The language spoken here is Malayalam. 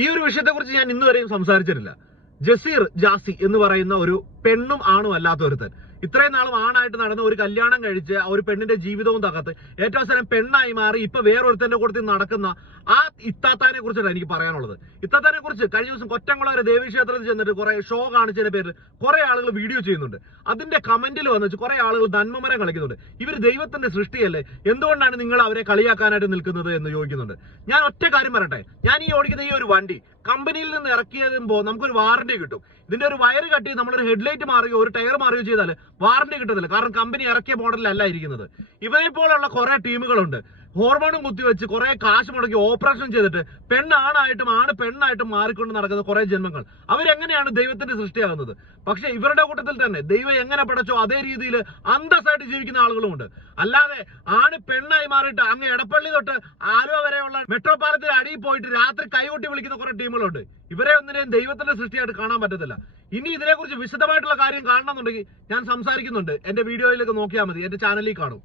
ഈ ഒരു വിഷയത്തെക്കുറിച്ച് ഞാൻ ഇന്നുവരെയും സംസാരിച്ചിട്ടില്ല. ജസീർ ജാസി എന്ന് പറയുന്ന ഒരു പെണ്ണും ആണും അല്ലാത്ത ഒരുത്തൻ ഇത്രയും നാളും ആണായിട്ട് നടന്ന ഒരു കല്യാണം കഴിച്ച് ഒരു പെണ്ണിന്റെ ജീവിതവും തകർത്ത് ഏറ്റവും അവസാനം പെണ്ണായി മാറി ഇപ്പൊ വേറൊരുത്തന്റെ കൂടെ നടക്കുന്ന ആ ഇത്താത്താനെ കുറിച്ചാണ് എനിക്ക് പറയാനുള്ളത്. ഇത്താത്താനെ കുറിച്ച് കഴിഞ്ഞ ദിവസം കൊറ്റംകുളങ്ങര ദേവീക്ഷേത്രത്തിൽ ചെന്നിട്ട് കുറെ ഷോ കാണിച്ചതിന്റെ പേരിൽ കുറെ ആളുകൾ വീഡിയോ ചെയ്യുന്നുണ്ട്. അതിന്റെ കമന്റിൽ വന്നിട്ട് കുറെ ആളുകൾ നന്മമരം കളിക്കുന്നുണ്ട്. ഇവർ ദൈവത്തിന്റെ സൃഷ്ടിയല്ലേ, എന്തുകൊണ്ടാണ് നിങ്ങൾ അവരെ കളിയാക്കാനായിട്ട് നിൽക്കുന്നത് എന്ന് ചോദിക്കുന്നുണ്ട്. ഞാൻ ഒറ്റ കാര്യം പറയട്ടെ, ഞാൻ ഈ ഓടിക്കുന്ന ഈ ഒരു വണ്ടി കമ്പനിയിൽ നിന്ന് ഇറക്കിയതുമ്പോൾ നമുക്കൊരു വാറണ്ടി കിട്ടും. ഇതിന്റെ ഒരു വയർ കട്ടി നമ്മളൊരു ഹെഡ്ലൈറ്റ് മാറുകയോ ഒരു ടയർ മാറുകയോ ചെയ്താൽ വാറണ്ടി കിട്ടത്തില്ല. കാരണം കമ്പനി ഇറക്കിയ മോഡലല്ല ഇരിക്കുന്നത്. ഇവരെ പോലുള്ള കുറെ ടീമുകളുണ്ട്. ഹോർമോണും കുത്തിവെച്ച് കുറെ കാശ് മുടക്കി ഓപ്പറേഷൻ ചെയ്തിട്ട് പെണ്ണാണായിട്ടും ആണ് പെണ്ണായിട്ടും മാറിക്കൊണ്ട് നടക്കുന്ന കുറെ ജന്മങ്ങൾ. അവരെങ്ങനെയാണ് ദൈവത്തിന്റെ സൃഷ്ടിയാകുന്നത്? പക്ഷെ ഇവരുടെ കൂട്ടത്തിൽ തന്നെ ദൈവം എങ്ങനെ പടച്ചോ അതേ രീതിയിൽ അന്തസ്സായിട്ട് ജീവിക്കുന്ന ആളുകളുമുണ്ട്. അല്ലാതെ ആണ് പെണ്ണായി മാറിയിട്ട് അങ്ങ് എടപ്പള്ളി തൊട്ട് ആലുവ വരെയുള്ള മെട്രോ പാലത്തിൽ അടിയിൽ പോയിട്ട് രാത്രി കൈകൊട്ടി വിളിക്കുന്ന കുറെ ടീമുകളുണ്ട്. ഇവരെ ഒന്നിനെയും ദൈവത്തിന്റെ സൃഷ്ടിയായിട്ട് കാണാൻ പറ്റത്തില്ല. ഇനി ഇതിനെക്കുറിച്ച് വിശദമായിട്ടുള്ള കാര്യം കാണണമെന്നുണ്ടെങ്കിൽ ഞാൻ സംസാരിക്കുന്നുണ്ട്. എന്റെ വീഡിയോയിലേക്ക് നോക്കിയാൽ മതി, എന്റെ ചാനലിൽ കാണും.